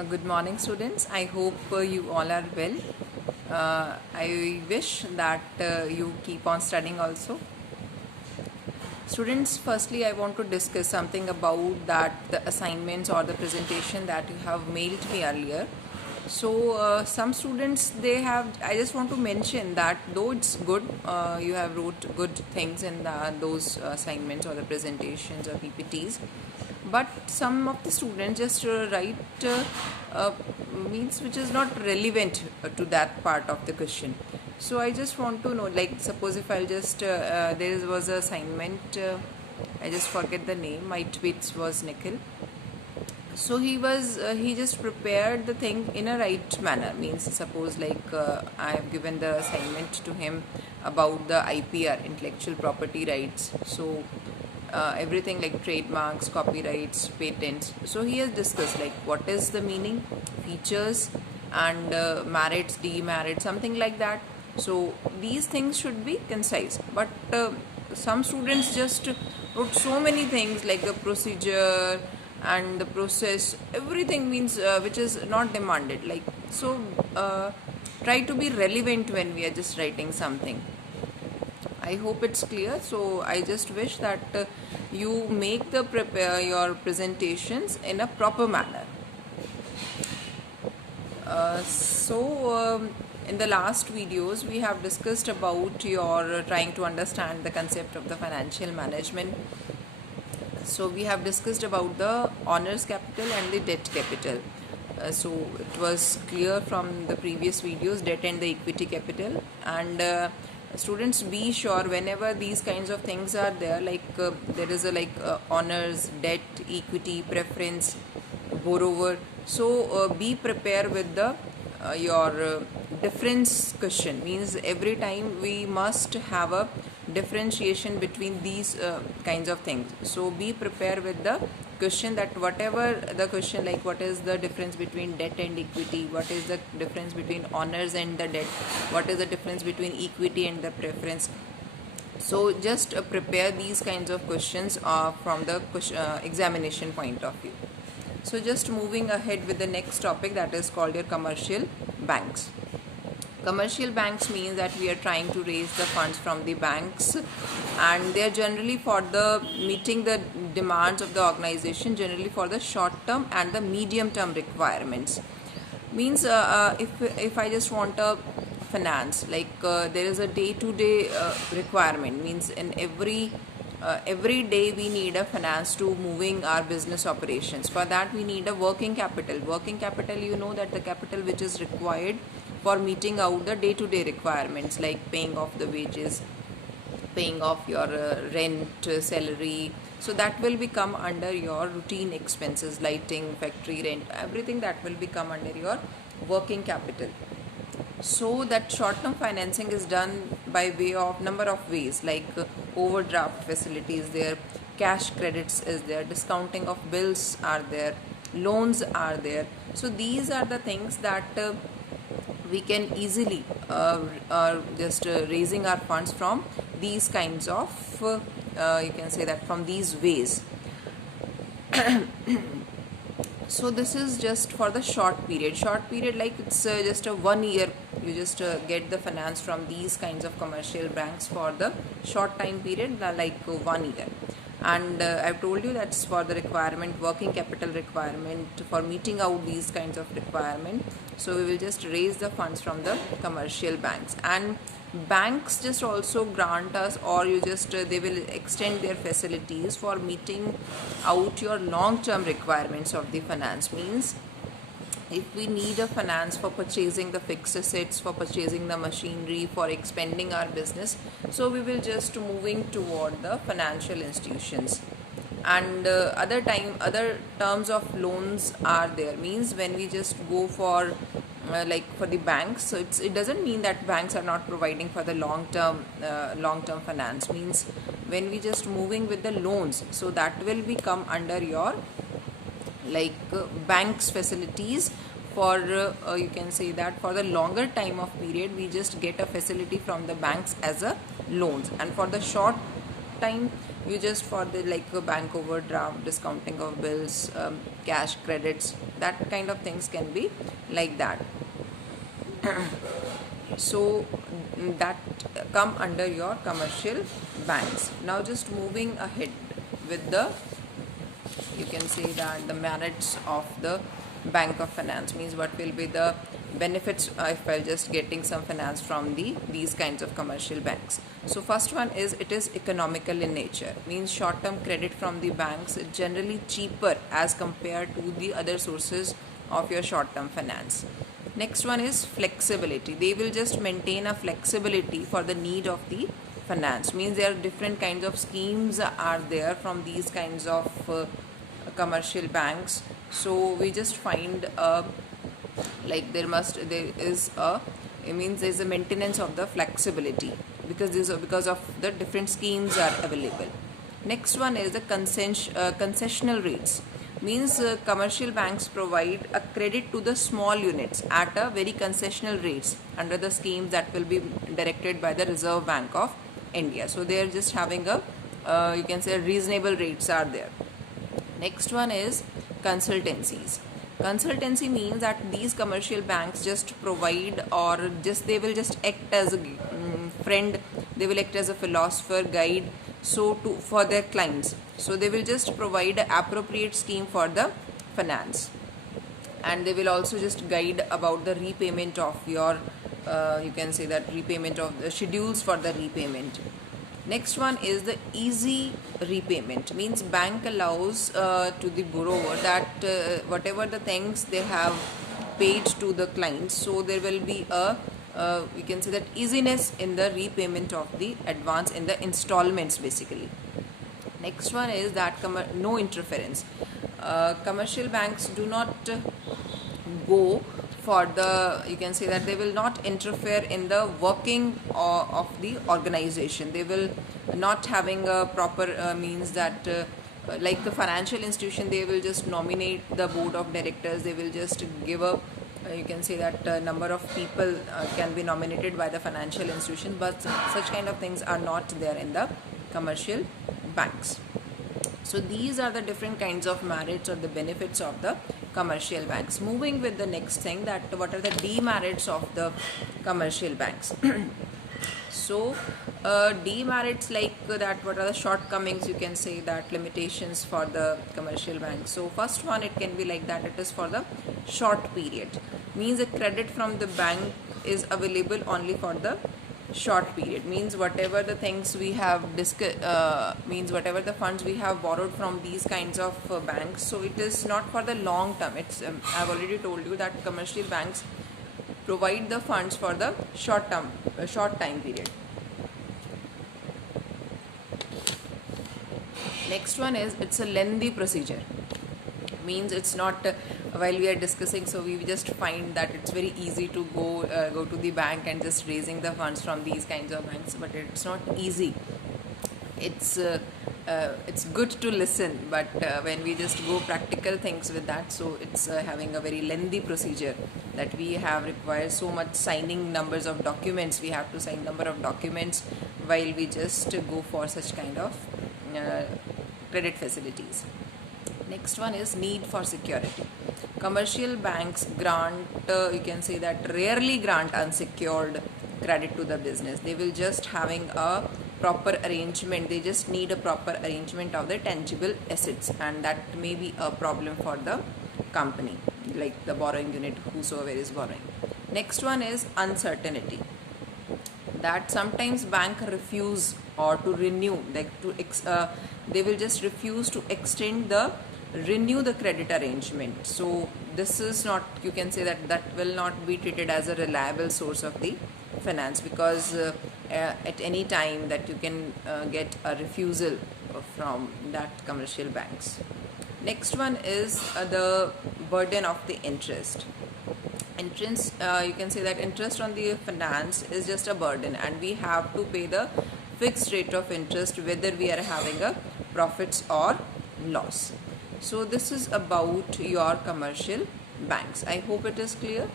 Good morning, students. I hope you all are well. I wish that you keep on studying also. Students, firstly, I want to discuss something about that the assignments or the presentation that you have mailed me earlier. So, some students they have. I just want to mention that though it's good, you have wrote good things in those assignments or the presentations or PPTs, but some of the students just write uh, means which is not relevant to that part of the question. So I just want to know, like suppose if I'll just there was an assignment, I just forget the name, my tweets was Nikhil. So he just prepared the thing in a right manner, means suppose like I have given the assignment to him about the IPR, intellectual property rights. So everything like trademarks, copyrights, patents. So he has discussed like what is the meaning, features, and merits, demerits, something like that. So these things should be concise, but some students just wrote so many things like the procedure and the process, everything, means which is not demanded. Like so, try to be relevant when we are just writing something. I hope it's clear. So I just wish that you make the prepare your presentations in a proper manner. In the last videos we have discussed about your trying to understand the concept of the financial management. So we have discussed about the honors capital and the debt capital. So it was clear from the previous videos, debt and the equity capital. And students, be sure whenever these kinds of things are there, like there is a honors, debt, equity, preference, borrower. So be prepared with the your difference question, means every time we must have a differentiation between these kinds of things. So be prepared with the question, that whatever the question, like what is the difference between debt and equity, what is the difference between honors and the debt, what is the difference between equity and the preference. So just prepare these kinds of questions from the examination point of view. So just moving ahead with the next topic, that is called your commercial banks. Commercial banks means that we are trying to raise the funds from the banks, and they are generally for the meeting the demands of the organization, generally for the short term and the medium term requirements. Means if I just want a finance, like there is a day to day requirement, means in every day we need a finance to moving our business operations. For that we need a working capital. Working capital, you know that the capital which is required for meeting out the day to day requirements, like paying off the wages, paying off your rent, salary. So that will become under your routine expenses, lighting, factory rent, everything that will become under your working capital. So that short-term financing is done by way of number of ways, like overdraft facilities there, cash credits is there, discounting of bills are there, loans are there. So these are the things that we can easily just raising our funds from these kinds of you can say that from these ways. So this is just for the short period, like it's just a 1 year. You just get the finance from these kinds of commercial banks for the short time period, like 1 year. And I've told you that's for the requirement, working capital requirement, for meeting out these kinds of requirement. So we will just raise the funds from the commercial banks, and banks just also grant us, or you just they will extend their facilities for meeting out your long term requirements of the finance. Means if we need a finance for purchasing the fixed assets, for purchasing the machinery, for expanding our business, so we will just moving toward the financial institutions. And other terms of loans are there, means when we just go for like for the banks, so it doesn't mean that banks are not providing for the long term finance. Means when we just moving with the loans, so that will become under your like banks facilities. For you can say that for the longer time of period we just get a facility from the banks as a loans, and for the short time You just for the like a bank overdraft, discounting of bills, cash credits, that kind of things can be like that. So that come under your commercial banks. Now just moving ahead with the, you can say that the merits of the bank of finance, means what will be the benefits if I just getting some finance from these kinds of commercial banks. So first one is it is economical in nature, means short term credit from the banks is generally cheaper as compared to the other sources of your short term finance. Next one is flexibility. They will just maintain a flexibility for the need of the finance, means there are different kinds of schemes are there from these kinds of commercial banks. So we just find like there is a, it means there is a maintenance of the flexibility because of the different schemes are available. Next one is the concessional rates, means commercial banks provide a credit to the small units at a very concessional rates under the schemes that will be directed by the Reserve Bank of India. So they are just having a you can say reasonable rates are there. Next one is consultancies. Consultancy means that these commercial banks just provide, or just they will just act as a friend, they will act as a philosopher, guide, so to for their clients. So they will just provide an appropriate scheme for the finance, and they will also just guide about the repayment of your you can say that repayment of the schedules for the repayment. Next one is the easy repayment, means bank allows to the borrower that whatever the things they have paid to the clients, so there will be a we can say that easiness in the repayment of the advance in the installments basically. Next one is that no interference. Commercial banks do not go for the, you can say that they will not interfere in the working of the organization. They will not having a proper means that like the financial institution, they will just nominate the board of directors, they will just give a you can say that number of people can be nominated by the financial institution, but such kind of things are not there in the commercial banks. So these are the different kinds of merits or the benefits of the commercial banks. Moving with the next thing, that what are the demerits of the commercial banks. So demerits like that, what are the shortcomings, you can say that limitations for the commercial banks. So first one, it can be like that it is for the short period, means a credit from the bank is available only for the short period, means whatever the things we have discussed, means whatever the funds we have borrowed from these kinds of banks, so it is not for the long term. It's I've already told you that commercial banks provide the funds for the short time period. Next one is it's a lengthy procedure, means it's not while we are discussing, so we just find that it's very easy to go to the bank and just raising the funds from these kinds of banks, but it's not easy. It's good to listen, but when we just go practical things with that, so it's having a very lengthy procedure that we have required so much signing numbers of documents. We have to sign number of documents while we just go for such kind of credit facilities. Next one is need for security. Commercial banks grant, you can say that rarely grant unsecured credit to the business. They will just having a proper arrangement. They just need a proper arrangement of the tangible assets, and that may be a problem for the company, like the borrowing unit, whosoever is borrowing. Next one is uncertainty, that sometimes bank refuse or to renew, like they will just refuse to renew the credit arrangement. So this is not, you can say that will not be treated as a reliable source of the finance, because at any time that you can get a refusal from that commercial banks. Next one is the burden of the interest. Interest, you can say that interest on the finance is just a burden, and we have to pay the fixed rate of interest whether we are having a profits or loss. So this is about your commercial banks. I hope it is clear.